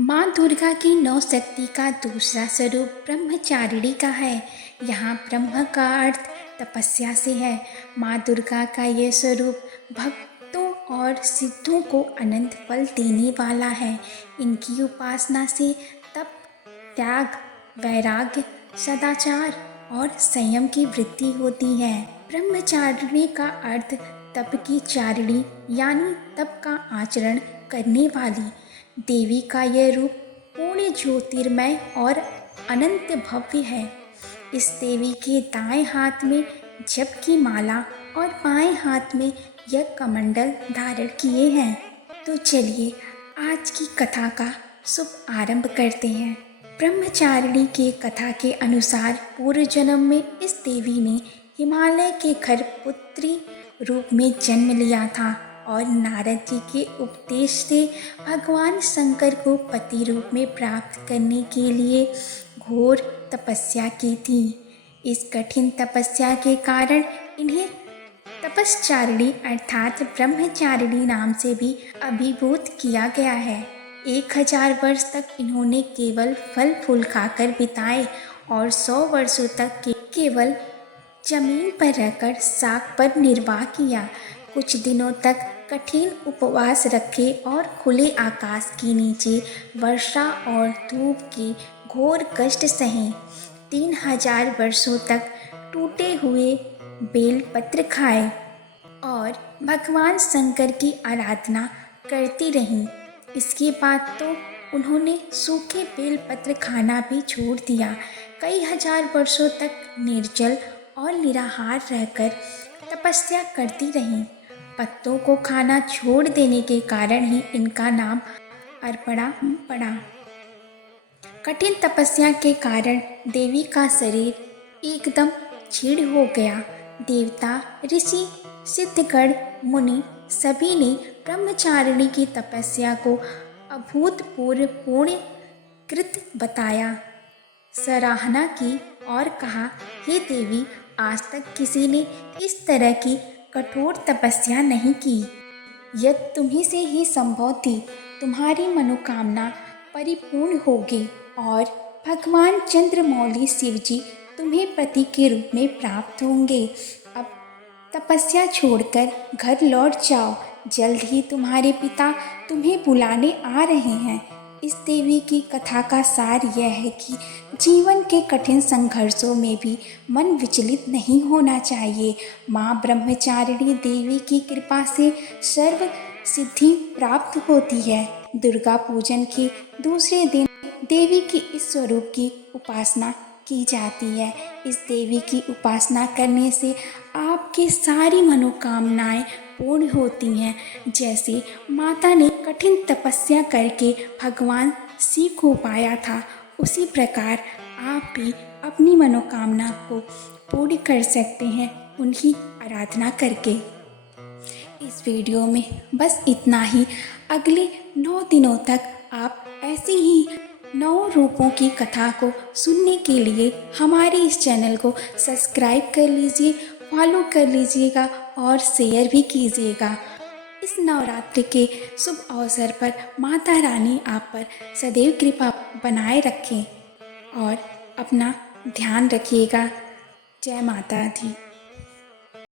माँ दुर्गा की नौ शक्ति का दूसरा स्वरूप ब्रह्मचारिणी का है। यहाँ ब्रह्म का अर्थ तपस्या से है। माँ दुर्गा का यह स्वरूप भक्तों और सिद्धों को अनंत फल देने वाला है। इनकी उपासना से तप, त्याग, वैराग्य, सदाचार और संयम की वृद्धि होती है। ब्रह्मचारिणी का अर्थ तप की चारिणी यानी तप का आचरण करने वाली। देवी का यह रूप पूर्ण ज्योतिर्मय और अनंत भव्य है। इस देवी के दाएं हाथ में जप की माला और बाएं हाथ में यज्ञ कमंडल धारण किए हैं। तो चलिए आज की कथा का शुभ आरंभ करते हैं। ब्रह्मचारिणी के कथा के अनुसार पूर्व जन्म में इस देवी ने हिमालय के घर पुत्री रूप में जन्म लिया था और नारद जी के उपदेश से भगवान शंकर को पति रूप में प्राप्त करने के लिए घोर तपस्या की थी। इस कठिन तपस्या के कारण इन्हें तपश्चारिणी अर्थात ब्रह्मचारिणी नाम से भी अभिभूत किया गया है। 1000 वर्ष तक इन्होंने केवल फल फूल खाकर बिताए और 100 वर्षों तक केवल जमीन पर रहकर साग पर निर्वाह किया। कुछ दिनों तक कठिन उपवास रखे और खुले आकाश के नीचे वर्षा और धूप के घोर कष्ट सहे। 3000 वर्षों तक टूटे हुए बेलपत्र खाए और भगवान शंकर की आराधना करती रहीं। इसके बाद तो उन्होंने सूखे बेलपत्र खाना भी छोड़ दिया। कई हजार वर्षों तक निर्जल और निराहार रहकर तपस्या करती रहीं। पत्तों को खाना छोड़ देने के कारण ही इनका नाम अर्पणा पड़ा। कठिन तपस्या के कारण देवी का शरीर एकदम क्षीण हो गया। देवता, ऋषि, सिद्धगण, मुनि सभी ने ब्रह्मचारिणी की तपस्या को अभूतपूर्व पुण्य कृत बताया, सराहना की और कहा, हे देवी, आज तक किसी ने इस तरह की कठोर तपस्या नहीं की। यह तुम्ही से ही संभव थी। तुम्हारी मनोकामना परिपूर्ण होगी और भगवान चंद्रमौली शिवजी तुम्हें पति के रूप में प्राप्त होंगे। अब तपस्या छोड़कर घर लौट जाओ। जल्द ही तुम्हारे पिता तुम्हें बुलाने आ रहे हैं। इस देवी की कथा का सार यह है कि जीवन के कठिन संघर्षों में भी मन विचलित नहीं होना चाहिए। माँ ब्रह्मचारिणी देवी की कृपा से सर्व सिद्धि प्राप्त होती है। दुर्गा पूजन के दूसरे दिन देवी की इस स्वरूप की उपासना की जाती है। इस देवी की उपासना करने से आपकी सारी मनोकामनाएं पूर्ण होती हैं। जैसे माता ने कठिन तपस्या करके भगवान शिव को पाया था, उसी प्रकार आप भी अपनी मनोकामना को पूर्ण कर सकते हैं उनकी आराधना करके। इस वीडियो में बस इतना ही। अगले 9 दिनों तक आप ऐसी ही 9 रूपों की कथा को सुनने के लिए हमारे इस चैनल को सब्सक्राइब कर लीजिए, फॉलो कर लीजिएगा और शेयर भी कीजिएगा। इस नवरात्रि के शुभ अवसर पर माता रानी आप पर सदैव कृपा बनाए रखें और अपना ध्यान रखिएगा। जय माता दी।